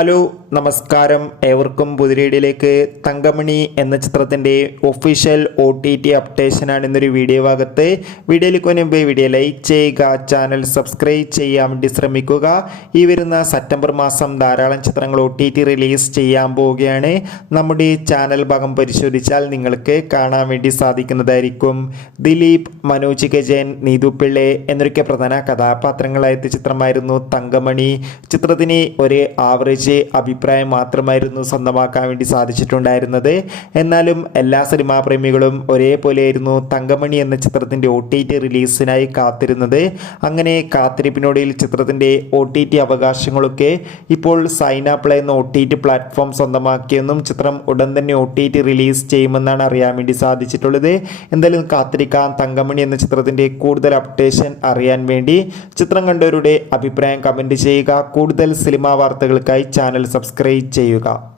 Hello നമസ്കാരം. ഏവർക്കും പുതിരീഡിലേക്ക്. തങ്കമണി എന്ന ചിത്രത്തിൻ്റെ ഒഫീഷ്യൽ OTT അപ്ഡേഷനാണ് ഇന്നൊരു വീഡിയോ ഭാഗത്ത്. വീഡിയോയിലേക്ക് മുൻപ് വീഡിയോ ലൈക്ക് ചെയ്യുക, ചാനൽ സബ്സ്ക്രൈബ് ചെയ്യാൻ വേണ്ടി ശ്രമിക്കുക. ഈ വരുന്ന സെപ്റ്റംബർ മാസം ധാരാളം ചിത്രങ്ങൾ OTT റിലീസ് ചെയ്യാൻ പോവുകയാണ്. നമ്മുടെ ചാനൽ ഭാഗം പരിശോധിച്ചാൽ നിങ്ങൾക്ക് കാണാൻ വേണ്ടി സാധിക്കുന്നതായിരിക്കും. ദിലീപ്, മനോജ് കെജൻ, നീതു പിള്ളെ എന്നൊക്കെ പ്രധാന കഥാപാത്രങ്ങളായ ചിത്രമായിരുന്നു തങ്കമണി. ചിത്രത്തിന് ഒരു ആവറേജ് അഭിപ്രായം മാത്രമായിരുന്നു സ്വന്തമാക്കാൻ വേണ്ടി സാധിച്ചിട്ടുണ്ടായിരുന്നത്. എന്നാലും എല്ലാ സിനിമാ പ്രേമികളും ഒരേപോലെയായിരുന്നു തങ്കമണി എന്ന ചിത്രത്തിൻ്റെ OTT റിലീസിനായി കാത്തിരുന്നത്. അങ്ങനെ കാത്തിരിപ്പിനൊടുവിൽ ചിത്രത്തിൻ്റെ OTT അവകാശങ്ങളൊക്കെ ഇപ്പോൾ സൈന പ്ലേ എന്ന OTT പ്ലാറ്റ്ഫോം സ്വന്തമാക്കിയെന്നും ചിത്രം ഉടൻ തന്നെ OTT റിലീസ് ചെയ്യുമെന്നാണ് അറിയാൻ വേണ്ടി സാധിച്ചിട്ടുള്ളത്. എന്തായാലും കാത്തിരിക്കാം. തങ്കമണി എന്ന ചിത്രത്തിൻ്റെ കൂടുതൽ അപ്ഡേഷൻ അറിയാൻ വേണ്ടി ചിത്രം കണ്ടവരുടെ അഭിപ്രായം കമൻറ്റ് ചെയ്യുക. കൂടുതൽ സിനിമാ വാർത്തകൾക്കായി ചാനൽ സബ്സ്ക്രൈബ് ചെയ്യുക.